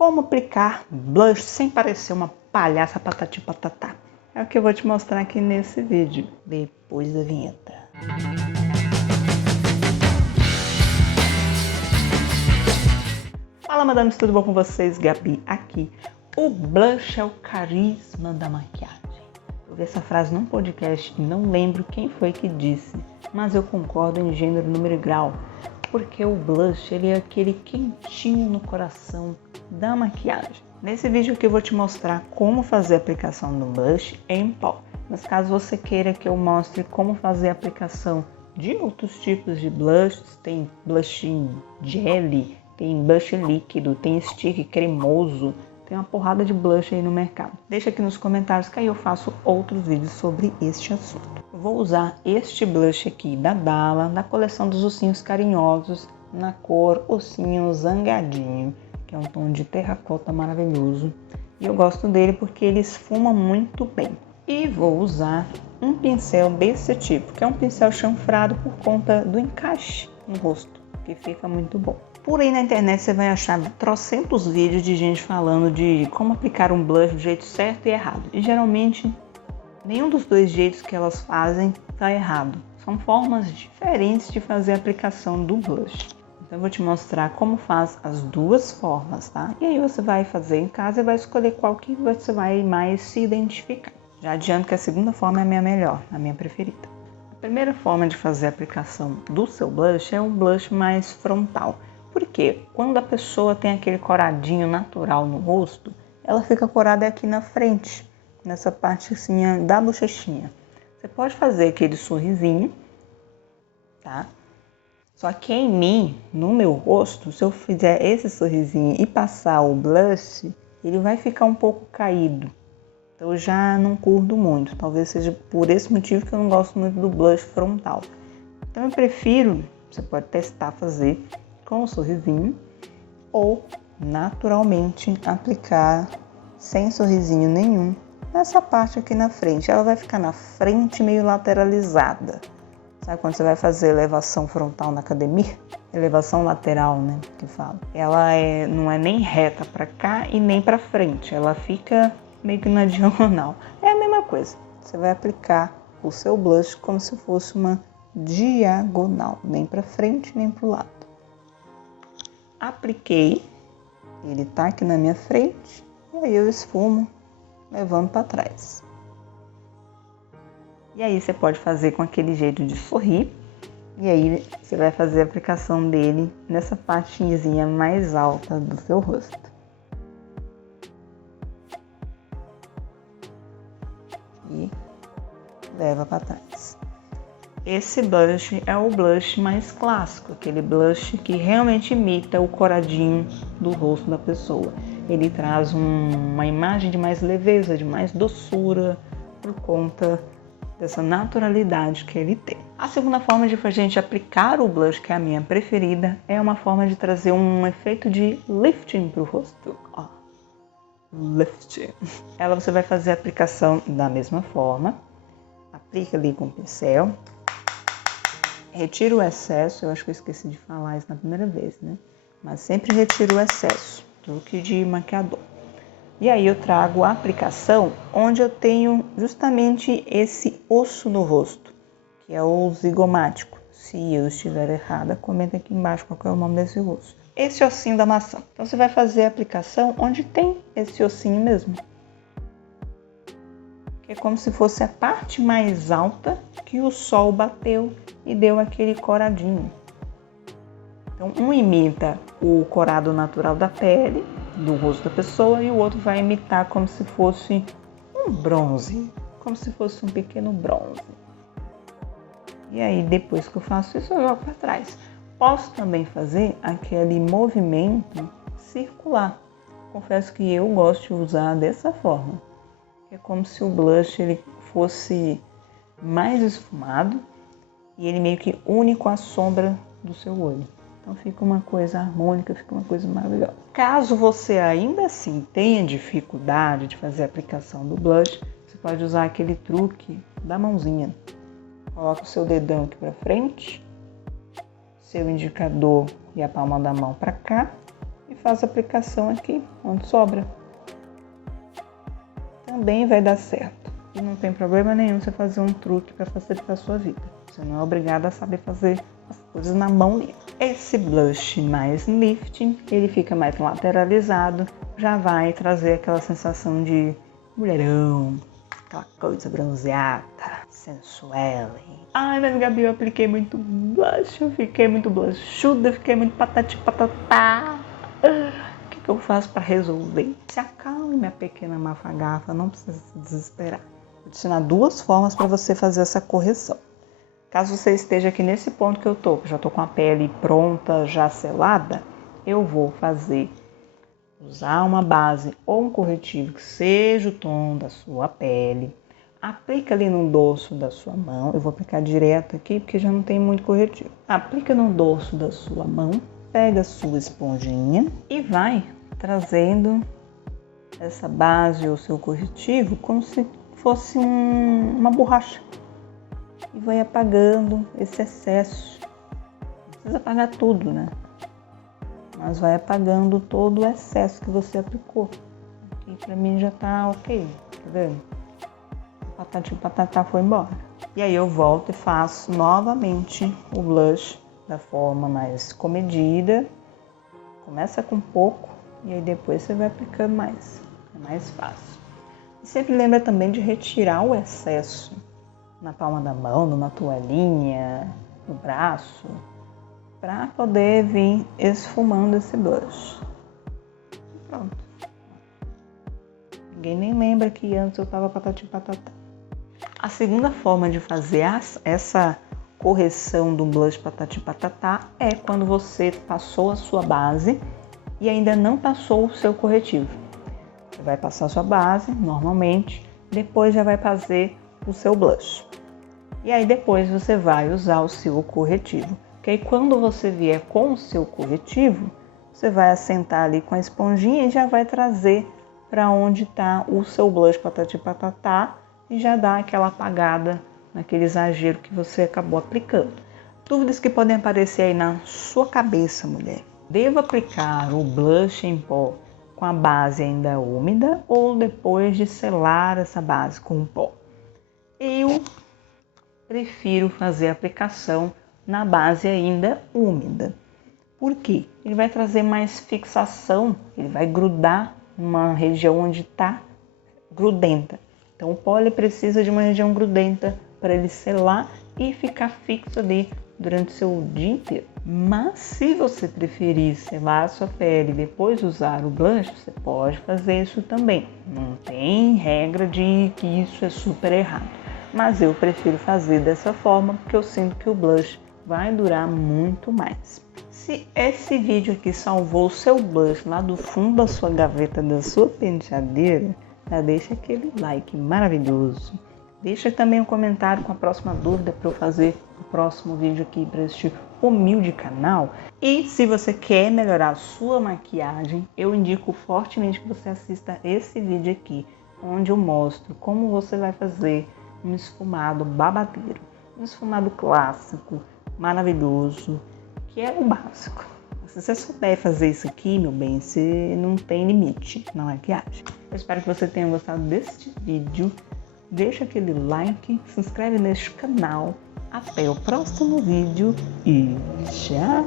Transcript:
Como aplicar blush sem parecer uma palhaça patati patatá. É o que eu vou te mostrar aqui nesse vídeo, depois da vinheta. Fala, madames, tudo bom com vocês? Gabi aqui. O blush é o carisma da maquiagem. Eu vi essa frase num podcast e não lembro quem foi que disse, mas eu concordo em gênero, número e grau, porque o blush ele é aquele quentinho no coração da maquiagem. Nesse vídeo aqui eu vou te mostrar como fazer a aplicação do blush em pó. Mas caso você queira que eu mostre como fazer a aplicação de outros tipos de blushes, tem blush em jelly, tem blush líquido, tem stick cremoso, tem uma porrada de blush aí no mercado. Deixa aqui nos comentários que aí eu faço outros vídeos sobre este assunto. Eu vou usar este blush aqui da Dalla, da coleção dos Ossinhos Carinhosos, na cor Ossinho Zangadinho, que é um tom de terracota maravilhoso. E eu gosto dele porque ele esfuma muito bem. E vou usar um pincel desse tipo, que é um pincel chanfrado por conta do encaixe no rosto, que fica muito bom. Por aí na internet você vai achar trocentos vídeos de gente falando de como aplicar um blush do jeito certo e errado. E geralmente nenhum dos dois jeitos que elas fazem está errado. São formas diferentes de fazer a aplicação do blush. Então eu vou te mostrar como faz as duas formas, tá? E aí você vai fazer em casa e vai escolher qual que você vai mais se identificar. Já adianto que a segunda forma é a minha melhor, a minha preferida. A primeira forma de fazer a aplicação do seu blush é um blush mais frontal. Porque quando a pessoa tem aquele coradinho natural no rosto, ela fica corada aqui na frente, nessa parte assim da bochechinha. Você pode fazer aquele sorrisinho, tá? Só que em mim, no meu rosto, se eu fizer esse sorrisinho e passar o blush, ele vai ficar um pouco caído. Então eu já não curto muito. Talvez seja por esse motivo que eu não gosto muito do blush frontal. Então eu prefiro, você pode testar fazer com o sorrisinho ou naturalmente aplicar sem sorrisinho nenhum nessa parte aqui na frente. Ela vai ficar na frente meio lateralizada. Sabe quando você vai fazer elevação frontal na academia? Elevação lateral, né, que fala. Ela não é nem reta para cá e nem para frente. Ela fica meio que na diagonal. É a mesma coisa. Você vai aplicar o seu blush como se fosse uma diagonal. Nem para frente, nem para o lado. Apliquei, ele tá aqui na minha frente, e aí eu esfumo, levando para trás. E aí você pode fazer com aquele jeito de sorrir, e aí você vai fazer a aplicação dele nessa partezinha mais alta do seu rosto. E leva para trás. Esse blush é o blush mais clássico, aquele blush que realmente imita o coradinho do rosto da pessoa. Ele traz uma imagem de mais leveza, de mais doçura, por conta dessa naturalidade que ele tem. A segunda forma de a gente aplicar o blush, que é a minha preferida, é uma forma de trazer um efeito de lifting para o rosto. Ó, lifting. Ela você vai fazer a aplicação da mesma forma. Aplica ali com o pincel. Retiro o excesso, eu acho que eu esqueci de falar isso na primeira vez, né? Mas sempre retiro o excesso, truque de maquiador. E aí eu trago a aplicação onde eu tenho justamente esse osso no rosto, que é o zigomático. Se eu estiver errada, comenta aqui embaixo qual é o nome desse osso. Esse ossinho da maçã. Então você vai fazer a aplicação onde tem esse ossinho mesmo. É como se fosse a parte mais alta que o sol bateu e deu aquele coradinho. Então, um imita o corado natural da pele, do rosto da pessoa, e o outro vai imitar como se fosse um bronze, como se fosse um pequeno bronze. E aí, depois que eu faço isso, eu jogo para trás. Posso também fazer aquele movimento circular. Confesso que eu gosto de usar dessa forma. É como se o blush ele fosse mais esfumado e ele meio que une com a sombra do seu olho. Então fica uma coisa harmônica, fica uma coisa maravilhosa. Caso você ainda assim tenha dificuldade de fazer a aplicação do blush, você pode usar aquele truque da mãozinha. Coloca o seu dedão aqui para frente, seu indicador e a palma da mão para cá e faço a aplicação aqui, onde sobra. Também vai dar certo. E não tem problema nenhum você fazer um truque para facilitar a sua vida. Você não é obrigado a saber fazer as coisas na mão livre. Esse blush mais lifting, ele fica mais lateralizado, já vai trazer aquela sensação de mulherão, aquela coisa bronzeada, sensual. Ai, mas Gabi, eu apliquei muito blush, eu fiquei muito blushuda, fiquei muito patati patatá. O que eu faço para resolver? Se acalme, minha pequena mafagafa, não precisa se desesperar. Vou te ensinar 2 formas para você fazer essa correção. Caso você esteja aqui nesse ponto que eu tô, que já tô com a pele pronta, já selada, eu vou usar uma base ou um corretivo que seja o tom da sua pele. Aplica ali no dorso da sua mão. Eu vou aplicar direto aqui porque já não tem muito corretivo. Aplica no dorso da sua mão, pega a sua esponjinha e vai trazendo essa base ou seu corretivo como se fosse uma borracha. E vai apagando esse excesso. Não precisa apagar tudo, né? Mas vai apagando todo o excesso que você aplicou. Aqui pra mim já tá ok, tá vendo? O patati patatá foi embora. E aí eu volto e faço novamente o blush da forma mais comedida. Começa com pouco e aí depois você vai aplicando mais. É mais fácil. E sempre lembra também de retirar o excesso na palma da mão, numa toalhinha, no braço, para poder vir esfumando esse blush. E pronto. Ninguém nem lembra que antes eu tava patati patatá. A segunda forma de fazer essa correção do blush patati patatá é quando você passou a sua base e ainda não passou o seu corretivo. Você vai passar a sua base normalmente, depois já vai fazer o seu blush. E aí depois você vai usar o seu corretivo. Porque aí quando você vier com o seu corretivo, você vai assentar ali com a esponjinha e já vai trazer para onde está o seu blush patati patatá e já dá aquela apagada naquele exagero que você acabou aplicando. Dúvidas que podem aparecer aí na sua cabeça, mulher. Devo aplicar o blush em pó com a base ainda úmida ou depois de selar essa base com o pó? Eu prefiro fazer a aplicação na base ainda úmida. Por quê? Ele vai trazer mais fixação, ele vai grudar numa região onde está grudenta. Então o pó ele precisa de uma região grudenta para ele selar e ficar fixo ali durante o seu dia inteiro. Mas se você preferir selar a sua pele e depois usar o blush, você pode fazer isso também. Não tem regra de que isso é super errado. Mas eu prefiro fazer dessa forma porque eu sinto que o blush vai durar muito mais. Se esse vídeo aqui salvou o seu blush lá do fundo da sua gaveta, da sua penteadeira, já deixa aquele like maravilhoso. Deixa também um comentário com a próxima dúvida para eu fazer o próximo vídeo aqui para este humilde canal. E se você quer melhorar a sua maquiagem, eu indico fortemente que você assista esse vídeo aqui, onde eu mostro como você vai fazer um esfumado babadeiro, um esfumado clássico, maravilhoso, que é o básico. Se você souber fazer isso aqui, meu bem, você não tem limite na maquiagem. Eu espero que você tenha gostado deste vídeo. Deixa aquele like, se inscreve neste canal. Até o próximo vídeo e tchau!